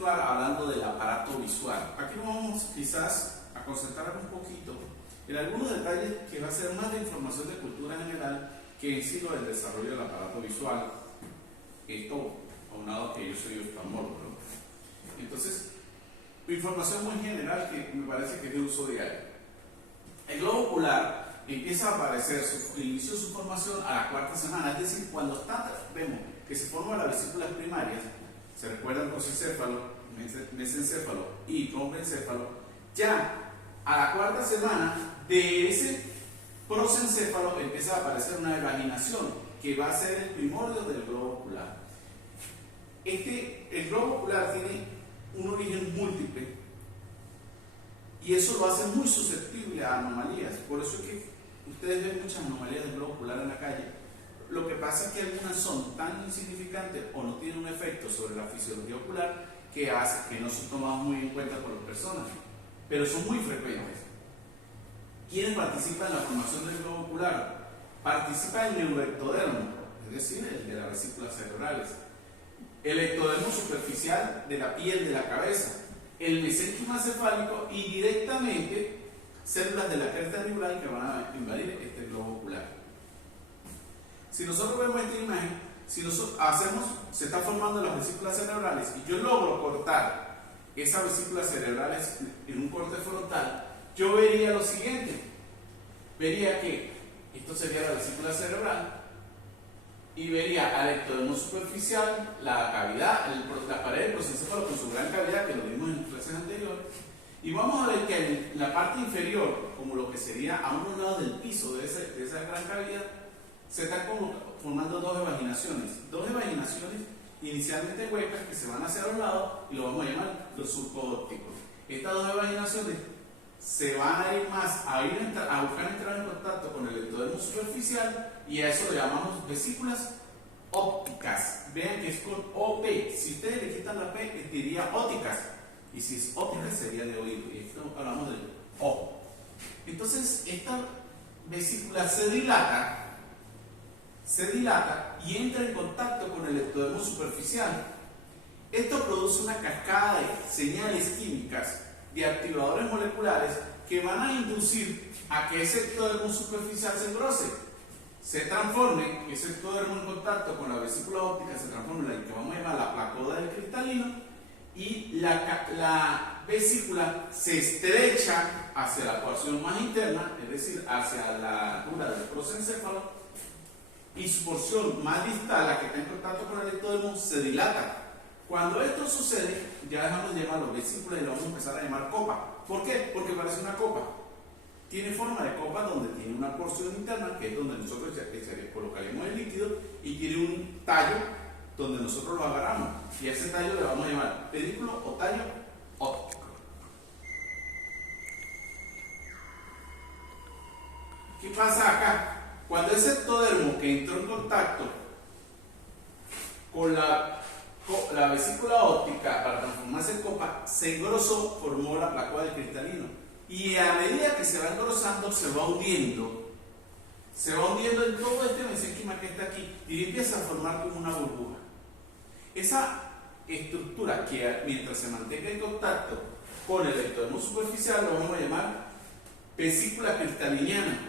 continuar hablando del aparato visual. Aquí nos vamos quizás a concentrar un poquito en algunos detalles que va a ser más de información de cultura general que en sí lo del desarrollo del aparato visual. Esto aunado que yo soy oftalmólogo, ¿no? Entonces, información muy general que me parece que es de uso diario. El globo ocular empieza a aparecer, inició su formación a la cuarta semana, es decir, cuando vemos que se forman las vesículas primarias, se recuerdan cosicéfalo, mesencéfalo y tromboencéfalo, ya a la cuarta semana de ese prosencéfalo empieza a aparecer una evaginación que va a ser el primordio del globo ocular. El globo ocular tiene un origen múltiple y eso lo hace muy susceptible a anomalías. Por eso es que ustedes ven muchas anomalías del globo ocular en la calle. Lo que pasa es que algunas son tan insignificantes o no tienen un efecto sobre la fisiología ocular que hace que no son tomados muy en cuenta por las personas, pero son muy frecuentes. ¿Quiénes participan en la formación del globo ocular? Participa el neuroectodermo, es decir, el de las vesículas cerebrales, el ectodermo superficial de la piel de la cabeza, el mesénquima cefálico y directamente células de la cresta neural que van a invadir este globo ocular. Si nosotros vemos esta imagen, si nosotros se están formando las vesículas cerebrales y yo logro cortar esas vesículas cerebrales en un corte frontal, yo vería lo siguiente. Vería que esto sería la vesícula cerebral y vería al ectodermo superficial, la cavidad, la pared del prosencéfalo con su gran cavidad, que lo vimos en clases anteriores. Y vamos a ver que en la parte inferior, como lo que sería a unos lados del piso de esa gran cavidad, se están formando dos evaginaciones inicialmente huecas que se van hacia los lados y lo vamos a llamar los surcos ópticos. Estas dos evaginaciones se van a ir más a buscar entrar en contacto con el ectodermo superficial y a eso le llamamos vesículas ópticas. Vean que es con OP. Si ustedes le quitan la P, diría ópticas. Y si es óptica sería de oído. Y esto hablamos del O. Entonces, esta vesícula se dilata y entra en contacto con el ectodermo superficial. Esto produce una cascada de señales químicas de activadores moleculares que van a inducir a que ese ectodermo superficial se engrose, se transforme, ese ectodermo en contacto con la vesícula óptica se transforme en la que vamos a llamar la placoda del cristalino y la vesícula se estrecha hacia la porción más interna, es decir, hacia la altura del prosencéfalo, y su porción más distal, la que está en contacto con el ectodermo, se dilata. Cuando esto sucede, ya dejamos de llamarlo vesícula y lo vamos a empezar a llamar copa. ¿Por qué? Porque parece una copa. Tiene forma de copa donde tiene una porción interna, que es donde nosotros colocaremos el líquido, y tiene un tallo donde nosotros lo agarramos. Y a ese tallo le vamos a llamar pedículo o tallo óptico. ¿Qué pasa acá? Cuando ese ectodermo que entró en contacto con la vesícula óptica para transformarse en copa, se engrosó, formó la placoda del cristalino. Y a medida que se va engrosando, se va hundiendo en todo este mesénquima que está aquí y empieza a formar como una burbuja. Esa estructura que mientras se mantenga en contacto con el ectodermo superficial lo vamos a llamar vesícula cristaliniana.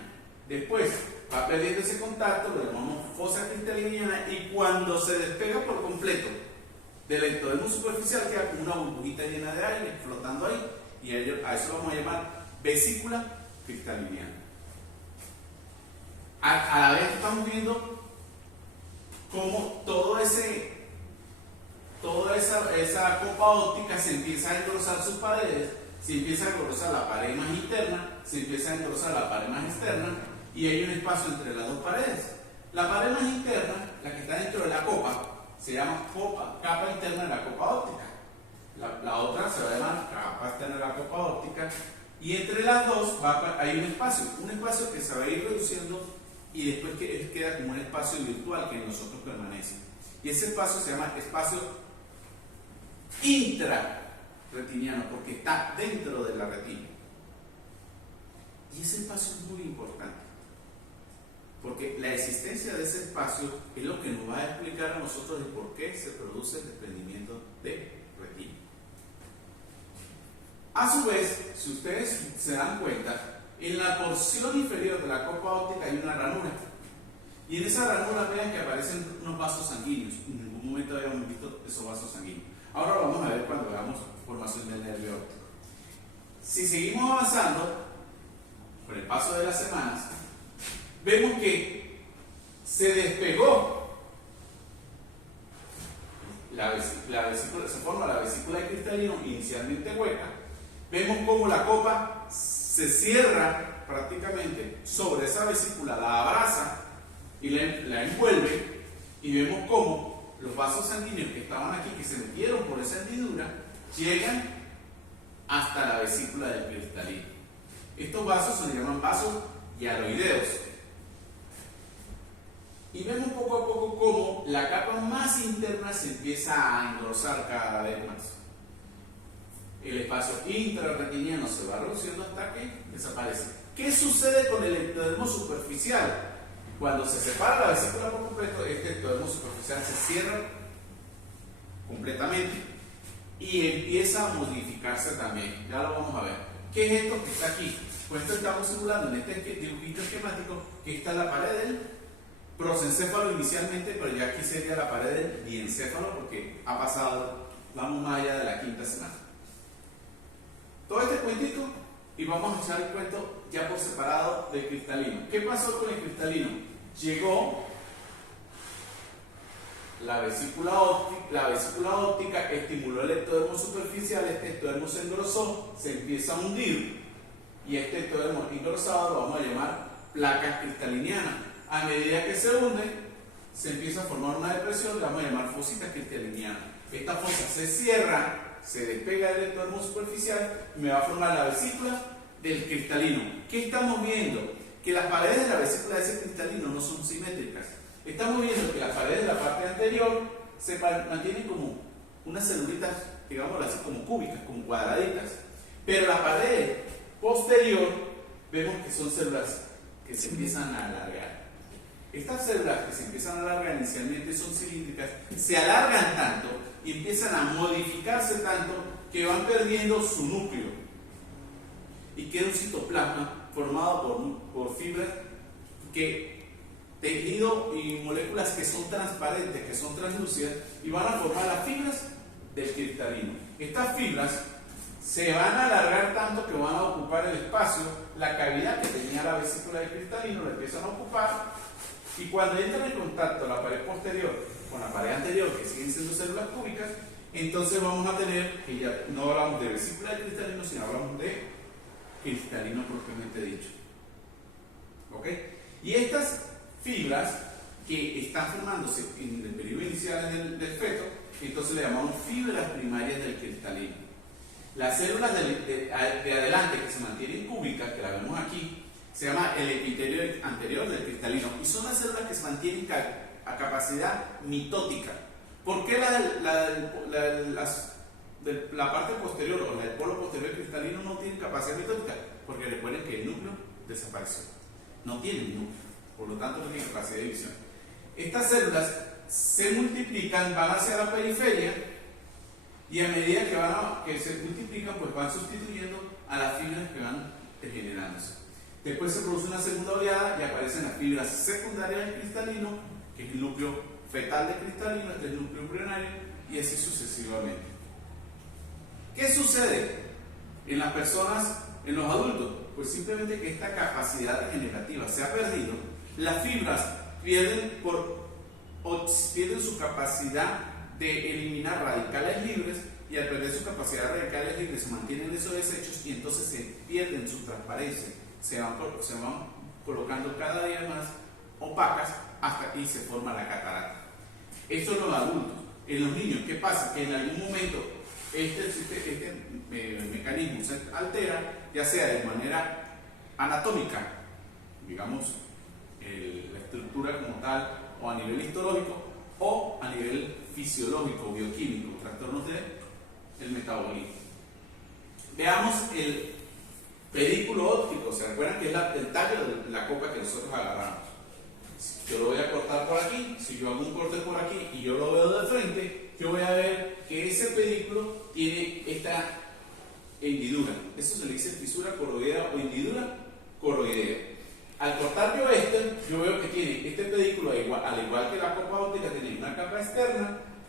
Después va perdiendo ese contacto, lo llamamos fosa cristaliniana, y cuando se despega por completo del ectodermo superficial queda como una burbujita llena de aire flotando ahí, y a eso lo vamos a llamar vesícula cristaliniana. A la vez estamos viendo cómo toda esa copa óptica se empieza a engrosar sus paredes, se empieza a engrosar la pared más interna, se empieza a engrosar la pared más externa, y hay un espacio entre las dos paredes. La pared más interna, la que está dentro de la copa, se llama capa interna de la copa óptica. La otra se va a llamar capa externa de la copa óptica, y entre las dos hay un espacio que se va a ir reduciendo y después queda como un espacio virtual que en nosotros permanece. Y ese espacio se llama espacio intrarretiniano porque está dentro de la retina. Y ese espacio es muy importante, porque la existencia de ese espacio es lo que nos va a explicar a nosotros de por qué se produce el desprendimiento de retina. A su vez, si ustedes se dan cuenta, en la porción inferior de la copa óptica hay una ranura. Y en esa ranura vean que aparecen unos vasos sanguíneos. En ningún momento habíamos visto esos vasos sanguíneos. Ahora lo vamos a ver cuando veamos formación del nervio óptico. Si seguimos avanzando, con el paso de las semanas, vemos que se despegó la vesícula, se forma la vesícula de cristalino inicialmente hueca. Vemos cómo la copa se cierra prácticamente sobre esa vesícula, la abraza y la envuelve, y vemos cómo los vasos sanguíneos que estaban aquí, que se metieron por esa hendidura, llegan hasta la vesícula del cristalino. Estos vasos se llaman vasos hialoideos. Y vemos poco a poco cómo la capa más interna se empieza a engrosar cada vez más. El espacio intrarretiniano se va reduciendo hasta que desaparece. ¿Qué sucede con el ectodermo superficial? Cuando se separa la vesícula por completo, este ectodermo superficial se cierra completamente y empieza a modificarse también. Ya lo vamos a ver. ¿Qué es esto que está aquí? Pues esto estamos simulando en este dibujito esquemático que está la pared del prosencéfalo inicialmente, pero ya aquí sería la pared del diencéfalo porque ha pasado, vamos más allá de la quinta semana. Todo este cuentito, y vamos a echar el cuento ya por separado del cristalino. ¿Qué pasó con el cristalino? Llegó la vesícula óptica, estimuló el ectodermo superficial, este ectodermo se engrosó, se empieza a hundir, y este ectodermo engrosado lo vamos a llamar placa cristaliniana. A medida que se hunde, se empieza a formar una depresión, la vamos a llamar fosita cristaliniana. Esta fosa se cierra, se despega del ectodermo superficial y me va a formar la vesícula del cristalino. ¿Qué estamos viendo? Que las paredes de la vesícula de ese cristalino no son simétricas. Estamos viendo que las paredes de la parte anterior se mantienen como unas celulitas, digámoslo así, como cúbicas, como cuadraditas. Pero la pared posterior vemos que son células que se empiezan a alargar. Estas células que se empiezan a alargar inicialmente son cilíndricas, se alargan tanto y empiezan a modificarse tanto que van perdiendo su núcleo y queda un citoplasma formado por fibras, tejido y moléculas que son transparentes, que son translúcidas, y van a formar las fibras del cristalino. Estas fibras se van a alargar tanto que van a ocupar el espacio, la cavidad que tenía la vesícula del cristalino, la empiezan a ocupar, y cuando entran en contacto la pared posterior con la pared anterior, que siguen siendo células cúbicas, entonces vamos a tener, que ya no hablamos de vesícula del cristalino, sino hablamos de cristalino propiamente dicho. ¿Ok? Y estas fibras que están formándose en el periodo inicial del feto, entonces le llamamos fibras primarias del cristalino. Las células de adelante que se mantienen cúbicas, que la vemos aquí, se llama el epitelio anterior del cristalino, y son las células que se mantienen a capacidad mitótica. ¿Por qué la parte posterior o el polo posterior del cristalino no tiene capacidad mitótica? Porque recuerden que el núcleo desapareció, no tiene núcleo, por lo tanto no tiene capacidad de división. Estas células se multiplican, van hacia la periferia, y a medida que se multiplican, pues van sustituyendo a las fibras que van degenerándose. Después se produce una segunda oleada y aparecen las fibras secundarias del cristalino, que es el núcleo fetal del cristalino, este es el núcleo embrionario, y así sucesivamente. ¿Qué sucede en las personas, en los adultos? Pues simplemente que esta capacidad degenerativa se ha perdido, las fibras pierden su capacidad de eliminar radicales libres, y al perder su capacidad de radicales libres se mantienen esos desechos y entonces se pierden su transparencia, se van colocando cada día más opacas hasta que se forma la catarata. Esto en los adultos. En los niños, ¿qué pasa? Que en algún momento este mecanismo se altera, ya sea de manera anatómica, digamos, la estructura como tal, o a nivel histológico, o a nivel fisiológico, bioquímico, trastornos del metabolismo. Veamos el pedículo óptico. ¿Se acuerdan que es el tallo de la copa que nosotros agarramos? Yo lo voy a cortar por aquí. Si yo hago un corte por aquí y yo lo veo de frente, yo voy a ver que ese pedículo tiene esta hendidura.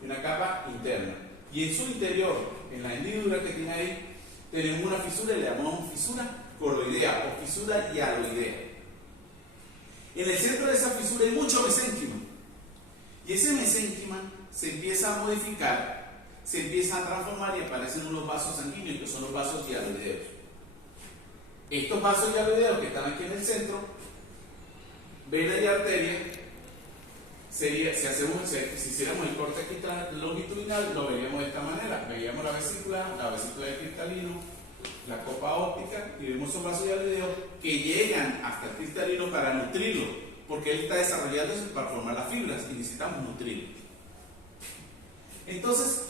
y una capa interna. Y en su interior, en la hendidura que tiene ahí, tenemos una fisura y le llamamos fisura coroidea o fisura hialoidea. En el centro de esa fisura hay mucho mesénquima. Y ese mesénquima se empieza a modificar, se empieza a transformar y aparecen unos vasos sanguíneos que son los vasos hialoideos. Estos vasos hialoideos que están aquí en el centro, vena y arteria, si hiciéramos el corte aquí longitudinal, lo veríamos de esta manera. Veríamos la vesícula del cristalino, la copa óptica, y vemos esos vasos hialoideos que llegan hasta el cristalino para nutrirlo, porque él está desarrollándose para formar las fibras y necesitamos nutrirlo. Entonces,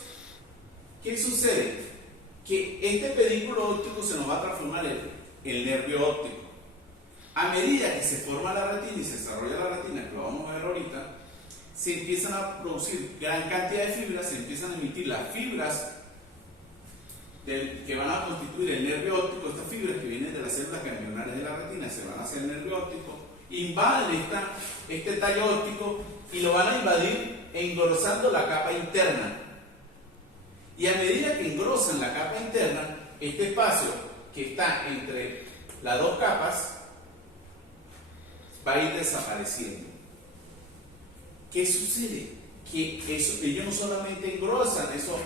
¿qué sucede? Que este pedículo óptico se nos va a transformar en el nervio óptico. A medida que se forma la retina y se desarrolla la retina, que lo vamos a ver ahorita, se empiezan a producir gran cantidad de fibras, se empiezan a emitir las fibras que van a constituir el nervio óptico. Estas fibras que vienen de las células ganglionares de la retina se van hacia el nervio óptico, invaden este tallo óptico y lo van a invadir engrosando la capa interna. Y a medida que engrosan la capa interna, este espacio que está entre las dos capas va a ir desapareciendo. ¿Qué sucede? Que ellos no solamente engrosan eso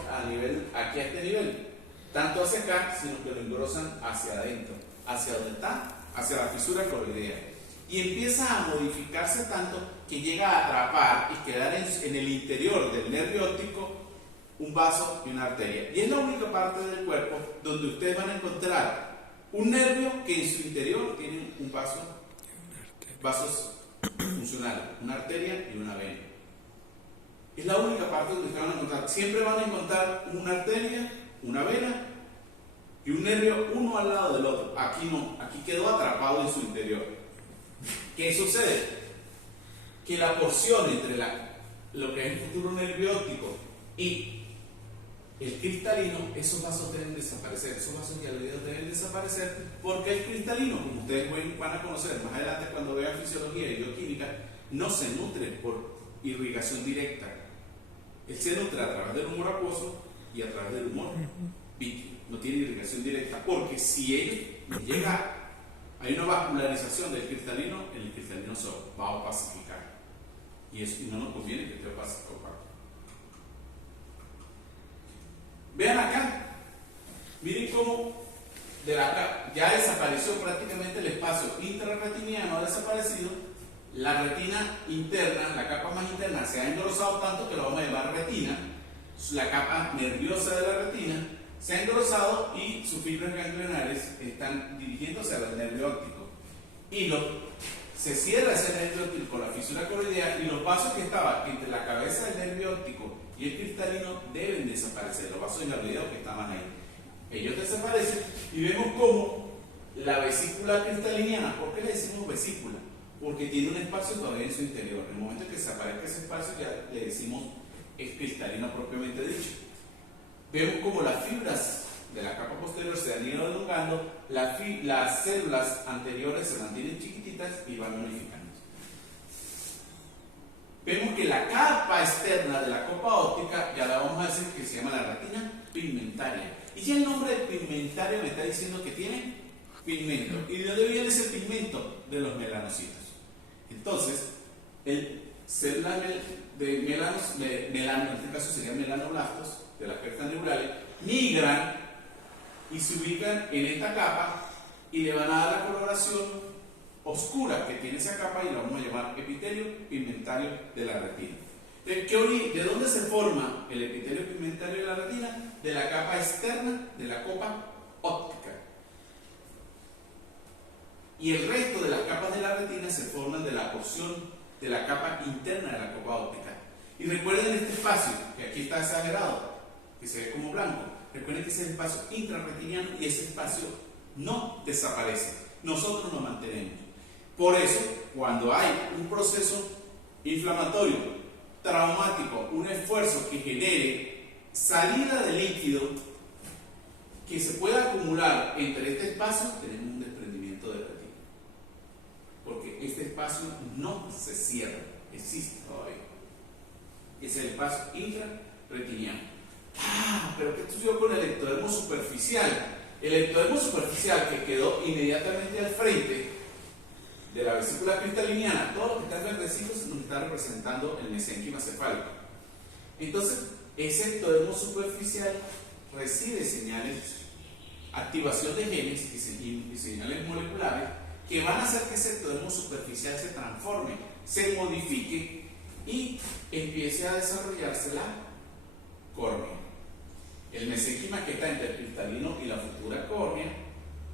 aquí a este nivel, tanto hacia acá, sino que lo engrosan hacia adentro, hacia donde está, hacia la fisura coroidea. Y empieza a modificarse tanto que llega a atrapar y quedar en el interior del nervio óptico un vaso y una arteria. Y es la única parte del cuerpo donde ustedes van a encontrar un nervio que en su interior tiene un vasos funcionales, una arteria y una vena. Es la única parte donde ustedes van a encontrar. Siempre van a encontrar una arteria, una vena y un nervio uno al lado del otro. Aquí no, aquí quedó atrapado en su interior. ¿Qué sucede? Que la porción entre lo que es el futuro nervio óptico y el cristalino, esos vasos deben desaparecer, esos vasos hialoideos deben desaparecer, porque el cristalino, como ustedes van a conocer más adelante cuando vean fisiología y bioquímica, no se nutre por irrigación directa. Él se nutre a través del humor acuoso y a través del humor vítreo. No tiene irrigación directa, porque si hay una vascularización del cristalino, el cristalino se va a opacificar. Y no nos conviene que esté opaco. Vean acá, miren cómo ya desapareció prácticamente el espacio intrarretiniano, ha desaparecido. La retina interna, la capa más interna, se ha engrosado tanto que lo vamos a llamar retina. La capa nerviosa de la retina se ha engrosado y sus fibras ganglionares están dirigiéndose al nervio óptico. Y se cierra ese nervio óptico con la fisura coroidea, y los vasos que estaban entre la cabeza del nervio óptico y el cristalino deben desaparecer, los vasos hialoideos que estaban ahí. Ellos desaparecen y vemos cómo la vesícula cristaliniana, ¿por qué le decimos vesícula? Porque tiene un espacio todavía en su interior. En el momento en que se aparezca ese espacio, ya le decimos es cristalino propiamente dicho. Vemos como las fibras de la capa posterior se han ido elongando, las células anteriores se mantienen chiquititas y van unificando. Vemos que la capa externa de la copa óptica, ya la vamos a decir que se llama la retina pigmentaria. Y ya el nombre de pigmentario me está diciendo que tiene pigmento. ¿Y de dónde viene ese pigmento? De los melanocitos. Entonces, células de melano, en este caso serían melanoblastos, de las crestas neurales, migran y se ubican en esta capa y le van a dar la coloración oscura que tiene esa capa y la vamos a llamar epitelio pigmentario de la retina. ¿De dónde se forma el epitelio pigmentario de la retina? De la capa externa de la copa óptica. Y el resto de las capas de la retina se forman de la porción de la capa interna de la copa óptica. Y recuerden este espacio, que aquí está exagerado, que se ve como blanco. Recuerden que ese es el espacio intrarretiniano y ese espacio no desaparece. Nosotros nos mantenemos. Por eso, cuando hay un proceso inflamatorio, traumático, un esfuerzo que genere salida de líquido que se pueda acumular entre este espacio, tenemos un desprendimiento de retina. Porque este espacio no se cierra, existe todavía. Es el espacio retiniano. Pero ¿qué sucedió con el ectodermo superficial? El ectodermo superficial que quedó inmediatamente al frente de la vesícula cristaliniana, todo lo que está verdecito nos está representando el mesénquima cefálico. Entonces, ese ectodermo superficial recibe señales, activación de genes y señales moleculares que van a hacer que ese ectodermo superficial se transforme, se modifique y empiece a desarrollarse la córnea. El mesénquima que está entre el cristalino y la futura córnea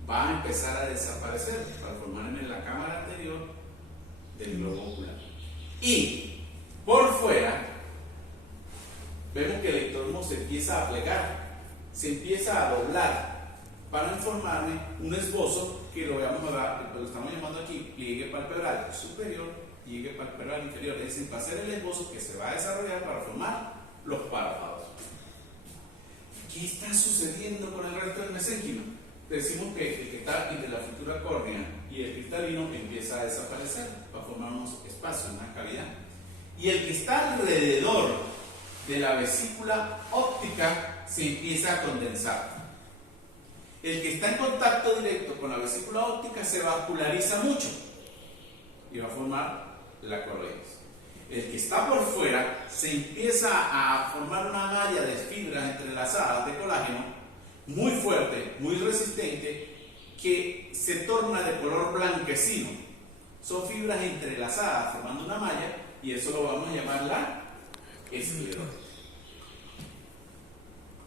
va a empezar a desaparecer para formar en la cámara anterior del globo ocular. Y por fuera vemos que el ectodermo se empieza a plegar, se empieza a doblar para formarme un esbozo que lo estamos llamando aquí pliegue palpebral superior, pliegue palpebral inferior. Es decir, va a ser el esbozo que se va a desarrollar para formar los párpados. ¿Qué está sucediendo con el resto del mesénquima? Decimos que el que está entre la futura córnea y el cristalino empieza a desaparecer, va a formar unos espacios, una cavidad. Y el que está alrededor de la vesícula óptica se empieza a condensar. El que está en contacto directo con la vesícula óptica se vasculariza mucho y va a formar la correis. El que está por fuera se empieza a formar una malla de fibras entrelazadas de colágeno muy fuerte, muy resistente, que se torna de color blanquecino. Son fibras entrelazadas formando una malla y eso lo vamos a llamar la esclerosis.